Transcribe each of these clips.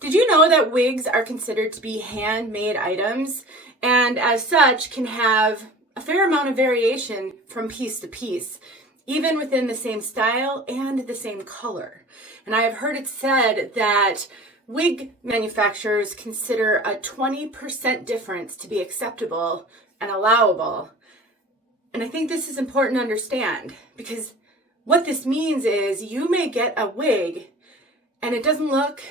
Did you know that wigs are considered to be handmade items and as such can have a fair amount of variation from piece to piece, even within the same style and the same color? And I have heard it said that wig manufacturers consider a 20% difference to be acceptable and allowable. And I think this is important to understand, because what this means is you may get a wig and it doesn't look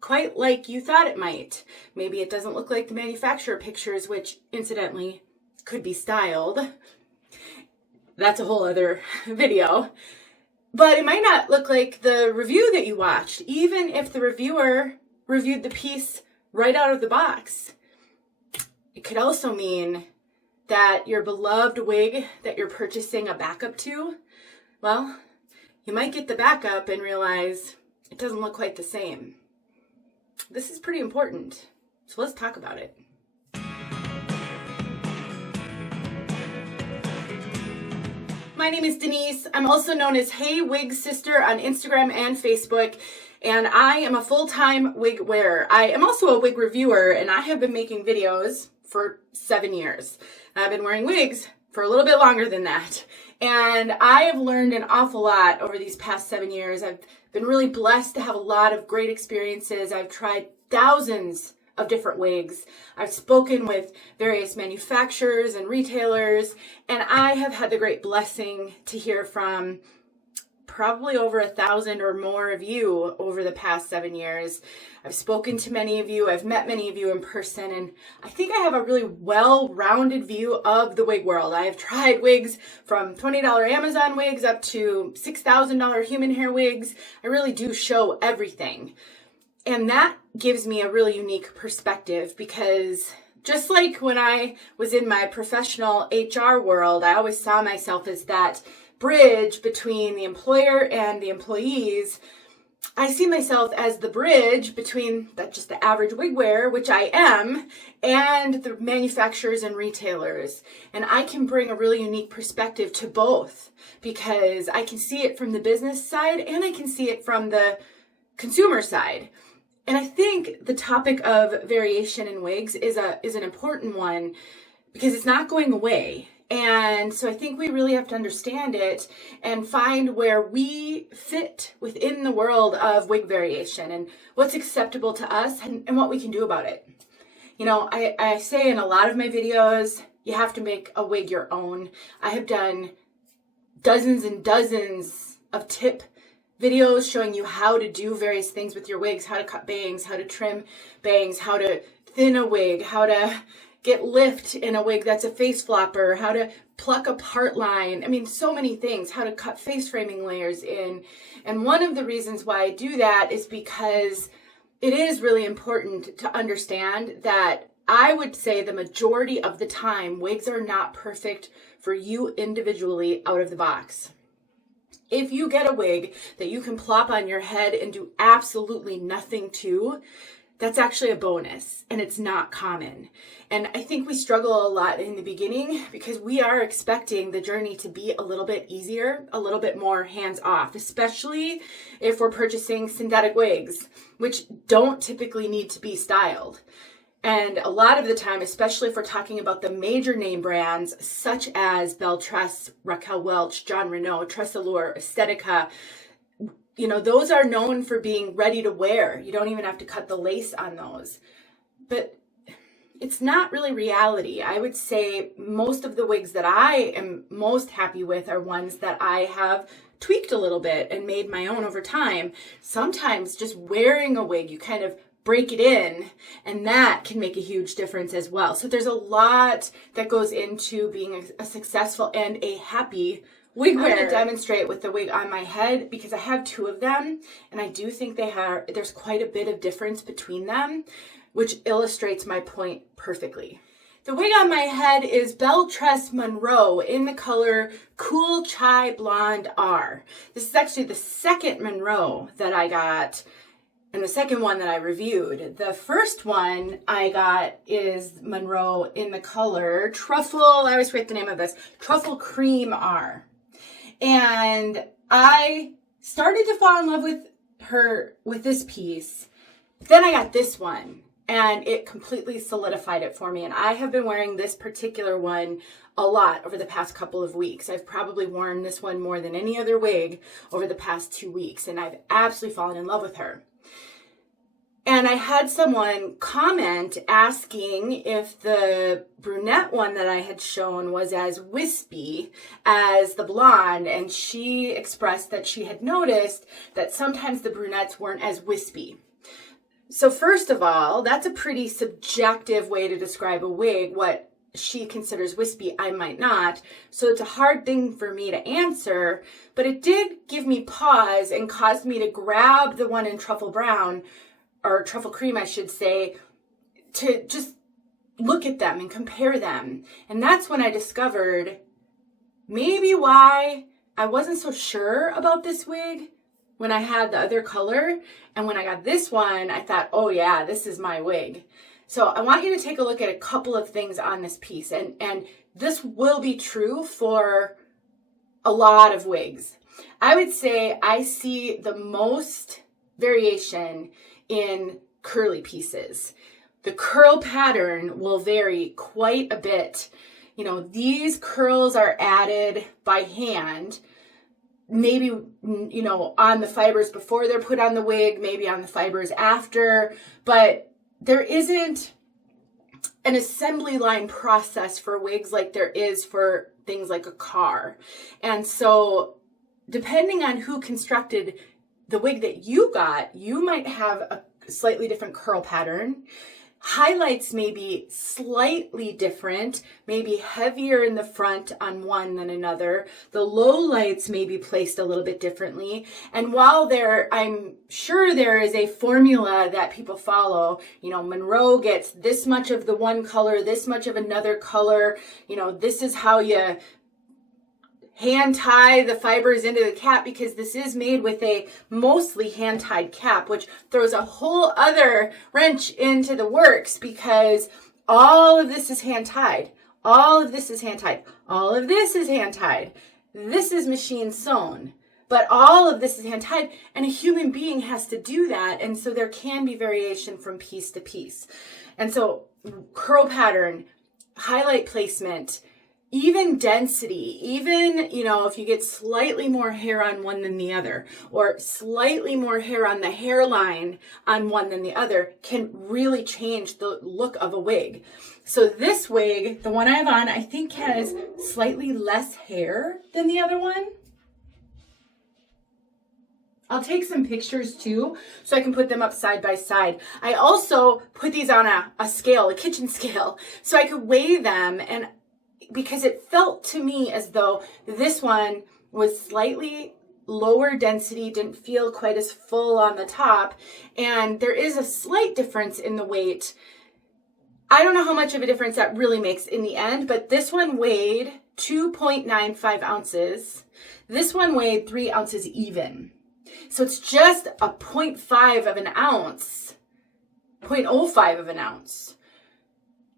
quite like you thought it might. Maybe it doesn't look like the manufacturer pictures, which incidentally could be styled. That's a whole other video. But it might not look like the review that you watched, even if the reviewer reviewed the piece right out of the box. It could also mean that your beloved wig that you're purchasing a backup to, well, you might get the backup and realize it doesn't look quite the same. This is pretty important, so let's talk about it. My name is Denise. I'm also known as heywigsister on Instagram and Facebook, and I am a full-time wig wearer. I am also a wig reviewer, and I have been making videos for 7 years. I've been wearing wigs for a little bit longer than that, and I have learned an awful lot over these past 7 years. I've been really blessed to have a lot of great experiences. I've tried thousands of different wigs. I've spoken with various manufacturers and retailers, and I have had the great blessing to hear from probably over 1,000 or more of you over the past 7 years. I've spoken to many of you, I've met many of you in person, and I think I have a really well-rounded view of the wig world. I have tried wigs from $20 Amazon wigs up to $6,000 human hair wigs. I really do show everything. And that gives me a really unique perspective, because just like when I was in my professional HR world, I always saw myself as that bridge between the employer and the employees. I see myself as the bridge between just the average wig wearer, which I am, and the manufacturers and retailers. And I can bring a really unique perspective to both, because I can see it from the business side and I can see it from the consumer side. And I think the topic of variation in wigs is an important one, because it's not going away. And so I think we really have to understand it and find where we fit within the world of wig variation and what's acceptable to us and what we can do about it. You know, I say in a lot of my videos, you have to make a wig your own. I have done dozens and dozens of tip videos showing you how to do various things with your wigs, how to cut bangs, how to trim bangs, how to thin a wig, how to get lift in a wig that's a face flopper, how to pluck a part line. I mean, so many things, how to cut face framing layers in. And one of the reasons why I do that is because it is really important to understand that I would say the majority of the time, wigs are not perfect for you individually out of the box. If you get a wig that you can plop on your head and do absolutely nothing to, that's actually a bonus, and it's not common. And I think we struggle a lot in the beginning because we are expecting the journey to be a little bit easier, a little bit more hands-off, especially if we're purchasing synthetic wigs, which don't typically need to be styled. And a lot of the time, especially if we're talking about the major name brands such as Belle Tress, Raquel Welch, John Renault, Tressallure, Estetica, you know, those are known for being ready to wear. You don't even have to cut the lace on those. But it's not really reality. I would say most of the wigs that I am most happy with are ones that I have tweaked a little bit and made my own over time. Sometimes just wearing a wig, you kind of break it in, and that can make a huge difference as well. So there's a lot that goes into being a successful and a happy wig wearer. I'm going to demonstrate with the wig on my head because I have two of them, and I do think there's quite a bit of difference between them, which illustrates my point perfectly. The wig on my head is Belle Tress Monroe in the color Cool Chai Blonde R. This is actually the second Monroe that I got, and the second one that I reviewed. The first one I got is Monroe in the color I always forget the name of this, Truffle Cream R. And I started to fall in love with this piece Then I got this one, and it completely solidified it for me. And I have been wearing this particular one a lot over the past couple of weeks. I've probably worn this one more than any other wig over the past 2 weeks, and I've absolutely fallen in love with her. And I had someone comment asking if the brunette one that I had shown was as wispy as the blonde, and she expressed that she had noticed that sometimes the brunettes weren't as wispy. So first of all, that's a pretty subjective way to describe a wig. What she considers wispy, I might not. So it's a hard thing for me to answer, but it did give me pause and caused me to grab the one in truffle brown, or truffle cream, I should say, to just look at them and compare them. And that's when I discovered maybe why I wasn't so sure about this wig when I had the other color. And when I got this one, I thought, oh yeah, this is my wig. So I want you to take a look at a couple of things on this piece. And this will be true for a lot of wigs. I would say I see the most variation in curly pieces. The curl pattern will vary quite a bit. You know, these curls are added by hand, maybe, you know, on the fibers before they're put on the wig, maybe on the fibers after, but there isn't an assembly line process for wigs like there is for things like a car. And so depending on who constructed the wig that you got, you might have a slightly different curl pattern. Highlights may be slightly different, maybe heavier in the front on one than another. The low lights may be placed a little bit differently. And while I'm sure there is a formula that people follow, you know, Monroe gets this much of the one color, this much of another color, you know, this is how you hand tie the fibers into the cap, because this is made with a mostly hand tied cap, which throws a whole other wrench into the works, because all of this is hand tied. All of this is hand tied. All of this is hand tied. This is machine sewn, but all of this is hand tied, and a human being has to do that. And so there can be variation from piece to piece. And so curl pattern, highlight placement, even density, even, you know, if you get slightly more hair on one than the other, or slightly more hair on the hairline on one than the other, can really change the look of a wig. So this wig, the one I have on, I think has slightly less hair than the other one. I'll take some pictures too, so I can put them up side by side. I also put these on a scale, a kitchen scale, so I could weigh them, and because it felt to me as though this one was slightly lower density, didn't feel quite as full on the top, and there is a slight difference in the weight. I don't know how much of a difference that really makes in the end, but this one weighed 2.95 ounces. This one weighed 3 ounces even. So it's just a 0.5 of an ounce, 0.05 of an ounce.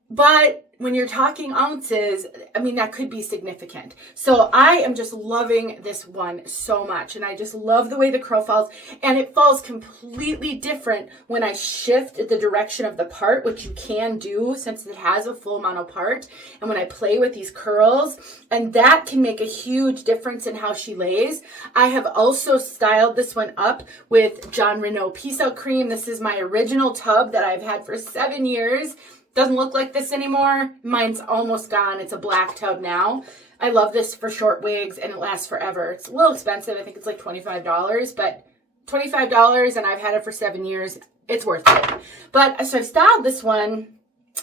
But when you're talking ounces, I mean, that could be significant. So I am just loving this one so much. And I just love the way the curl falls. And it falls completely different when I shift the direction of the part, which you can do since it has a full mono part. And when I play with these curls, and that can make a huge difference in how she lays. I have also styled this one up with Jon Renau Peace Out Cream. This is my original tub that I've had for 7 years. Doesn't look like this anymore. Mine's almost gone. It's a black tub now. I love this for short wigs, and it lasts forever. It's a little expensive. I think it's like $25, but $25, and I've had it for 7 years. It's worth it. But so I've styled this one,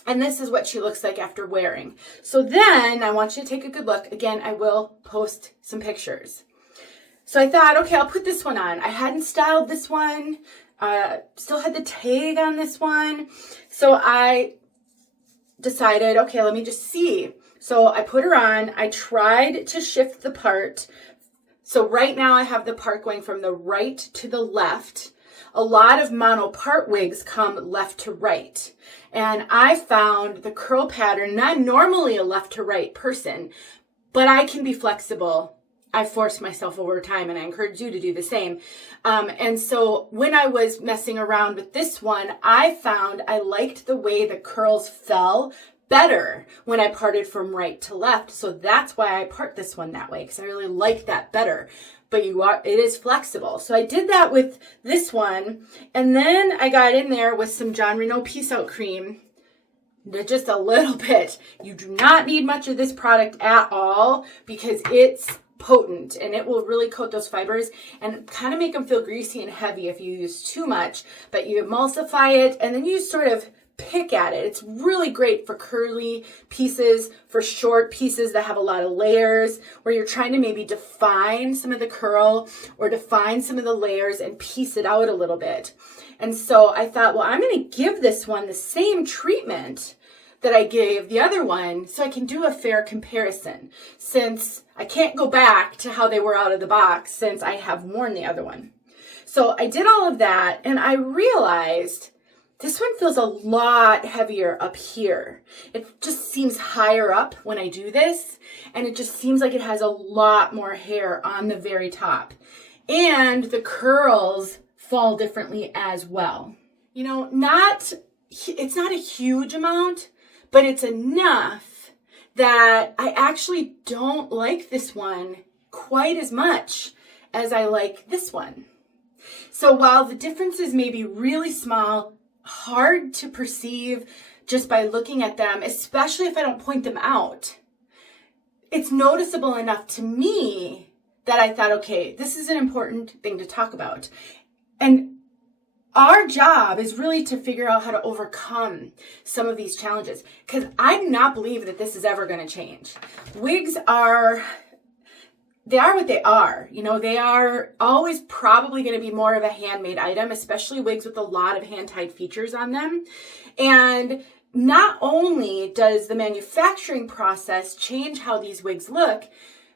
and this is what she looks like after wearing. So then I want you to take a good look. Again, I will post some pictures. So I thought, okay, I'll put this one on. I hadn't styled this one. Still had the tag on this one. So I decided, okay, let me just see. So I put her on. I tried to shift the part. So right now I have the part going from the right to the left. A lot of mono part wigs come left to right. And I found the curl pattern, and I'm normally a left to right person, but I can be flexible. I forced myself over time, and I encourage you to do the same. And so when I was messing around with this one, I found I liked the way the curls fell better when I parted from right to left. So that's why I part this one that way, because I really like that better. But it is flexible. So I did that with this one. And then I got in there with some Jon Renau Peace Out Cream. Just a little bit. You do not need much of this product at all because it's potent and it will really coat those fibers and kind of make them feel greasy and heavy if you use too much. But you emulsify it and then you sort of pick at it. It's really great for curly pieces, for short pieces that have a lot of layers, where you're trying to maybe define some of the curl or define some of the layers and piece it out a little bit. And so I thought, well, I'm going to give this one the same treatment that I gave the other one so I can do a fair comparison, since I can't go back to how they were out of the box since I have worn the other one. So I did all of that and I realized this one feels a lot heavier up here. It just seems higher up when I do this, and it just seems like it has a lot more hair on the very top. And the curls fall differently as well. You know, it's not a huge amount, but it's enough that I actually don't like this one quite as much as I like this one. So while the differences may be really small, hard to perceive just by looking at them, especially if I don't point them out, it's noticeable enough to me that I thought, okay, this is an important thing to talk about. And our job is really to figure out how to overcome some of these challenges, because I do not believe that this is ever going to change. Wigs they are what they are. You know, they are always probably going to be more of a handmade item, especially wigs with a lot of hand-tied features on them. And not only does the manufacturing process change how these wigs look,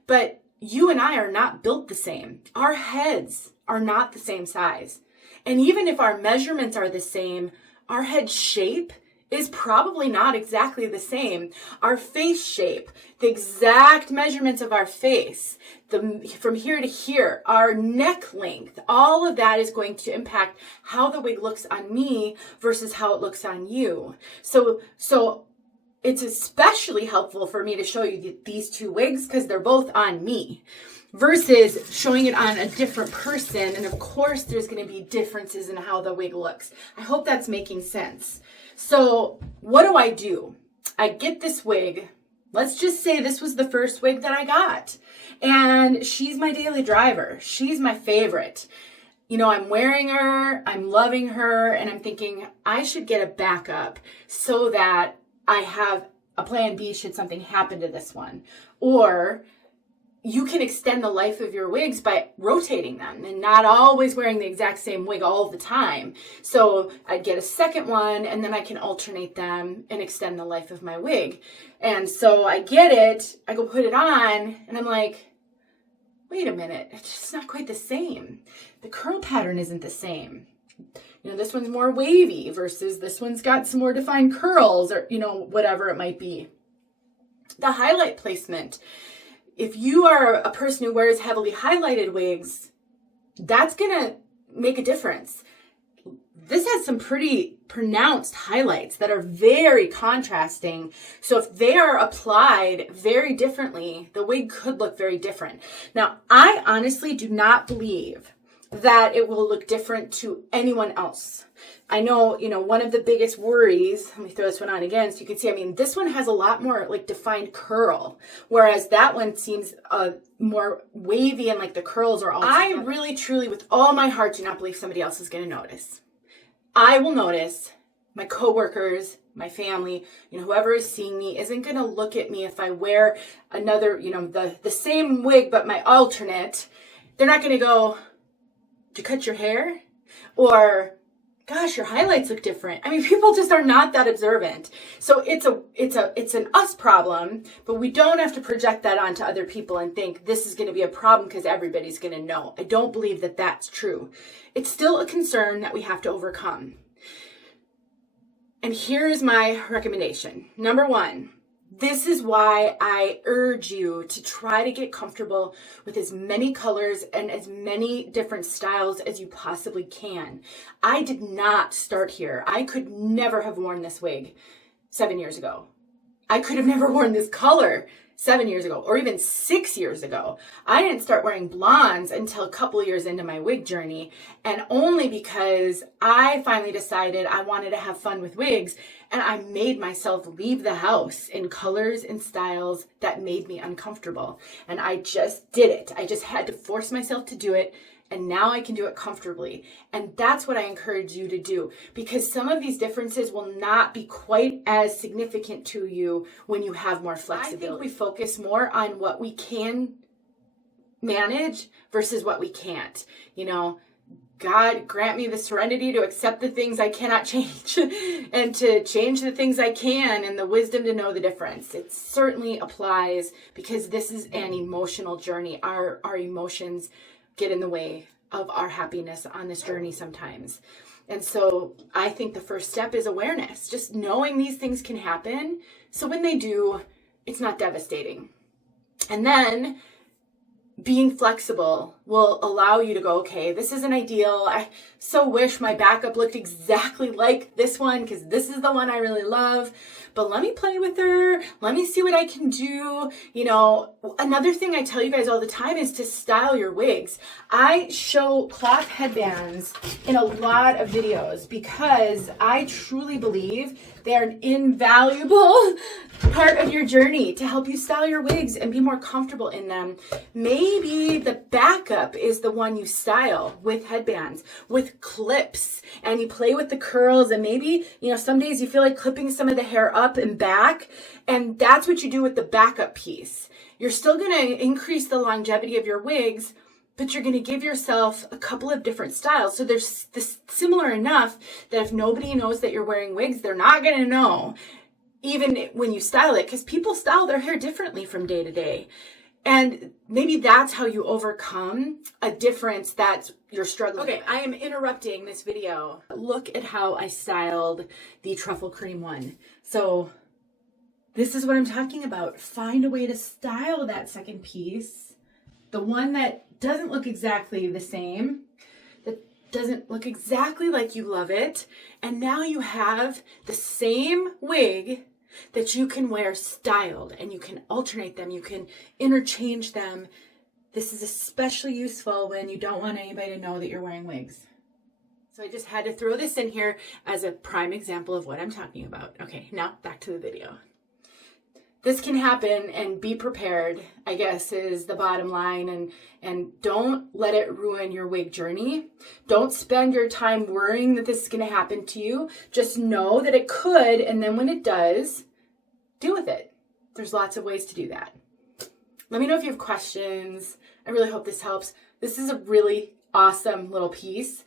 but you and I are not built the same. Our heads are not the same size. And even if our measurements are the same, our head shape is probably not exactly the same. Our face shape, the exact measurements of our face, from here to here, our neck length, all of that is going to impact how the wig looks on me versus how it looks on you. So it's especially helpful for me to show you these two wigs because they're both on me, versus showing it on a different person. And of course, there's going to be differences in how the wig looks. I hope that's making sense. So what do? I get this wig. Let's just say this was the first wig that I got. And she's my daily driver. She's my favorite. You know, I'm wearing her, I'm loving her, and I'm thinking I should get a backup so that I have a plan B should something happen to this one. Or you can extend the life of your wigs by rotating them and not always wearing the exact same wig all the time. So I'd get a second one and then I can alternate them and extend the life of my wig. And so I get it, I go put it on, and I'm like, wait a minute, it's just not quite the same. The curl pattern isn't the same. You know, this one's more wavy versus this one's got some more defined curls, or, you know, whatever it might be. The highlight placement. If you are a person who wears heavily highlighted wigs, that's going to make a difference. This has some pretty pronounced highlights that are very contrasting. So if they are applied very differently, the wig could look very different. Now, I honestly do not believe that it will look different to anyone else. I know, you know, one of the biggest worries, let me throw this one on again so you can see, I mean, this one has a lot more like defined curl, whereas that one seems more wavy and like the curls are all together. I really, truly, with all my heart, do not believe somebody else is going to notice. I will notice. My coworkers, my family, you know, whoever is seeing me isn't going to look at me if I wear another, you know, the same wig, but my alternate. They're not going to go, did you cut your hair? Or, gosh, your highlights look different. I mean, people just are not that observant. So it's an us problem, but we don't have to project that onto other people and think this is going to be a problem because everybody's going to know. I don't believe that that's true. It's still a concern that we have to overcome. And here's my recommendation. Number one, This is why I urge you to try to get comfortable with as many colors and as many different styles as you possibly can. I did not start here. I could never have worn this wig 7 years ago. I could have never worn this color 7 years ago, or even 6 years ago. I didn't start wearing blondes until a couple years into my wig journey, and only because I finally decided I wanted to have fun with wigs, and I made myself leave the house in colors and styles that made me uncomfortable. And I just did it. I just had to force myself to do it. And now I can do it comfortably. And that's what I encourage you to do, because some of these differences will not be quite as significant to you when you have more flexibility. I think we focus more on what we can manage versus what we can't. You know, God grant me the serenity to accept the things I cannot change and to change the things I can, and the wisdom to know the difference. It certainly applies, because this is an emotional journey. Our emotions get in the way of our happiness on this journey sometimes. And so I think the first step is awareness, just knowing these things can happen. So when they do, it's not devastating. And then being flexible will allow you to go, okay, this isn't ideal. I so wish my backup looked exactly like this one, because this is the one I really love. But let me play with her. Let me see what I can do. You know, another thing I tell you guys all the time is to style your wigs. I show cloth headbands in a lot of videos because I truly believe they are an invaluable part of your journey to help you style your wigs and be more comfortable in them. Maybe the backup is the one you style with headbands, with clips, and you play with the curls, and maybe, you know, some days you feel like clipping some of the hair up and back, and that's what you do with the backup piece. You're still going to increase the longevity of your wigs, but you're going to give yourself a couple of different styles. So there's this similar enough that if nobody knows that you're wearing wigs, they're not going to know, even when you style it, because people style their hair differently from day to day. And maybe that's how you overcome a difference that you're struggling with. Okay, I am interrupting this video. Look at how I styled the Truffle Cream one. So this is what I'm talking about. Find a way to style that second piece. The one that doesn't look exactly the same, that doesn't look exactly like you love it. And now you have the same wig that you can wear styled, and you can alternate them, you can interchange them. This is especially useful when you don't want anybody to know that you're wearing wigs. So I just had to throw this in here as a prime example of what I'm talking about. Okay, now back to the video. This can happen, and be prepared, I guess, is the bottom line. And don't let it ruin your wig journey. Don't spend your time worrying that this is going to happen to you. Just know that it could, and then when it does, deal with it. There's lots of ways to do that. Let me know if you have questions. I really hope this helps. This is a really awesome little piece.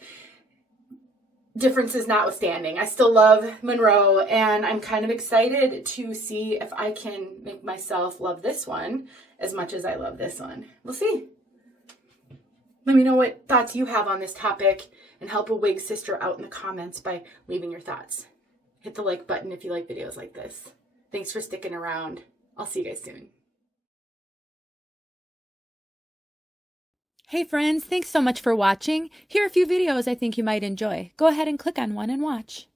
Differences notwithstanding, I still love Monroe, and I'm kind of excited to see if I can make myself love this one as much as I love this one. We'll see. Let me know what thoughts you have on this topic, and help a wig sister out in the comments by leaving your thoughts. Hit the like button if you like videos like this. Thanks for sticking around. I'll see you guys soon. Hey friends, thanks so much for watching. Here are a few videos I think you might enjoy. Go ahead and click on one and watch.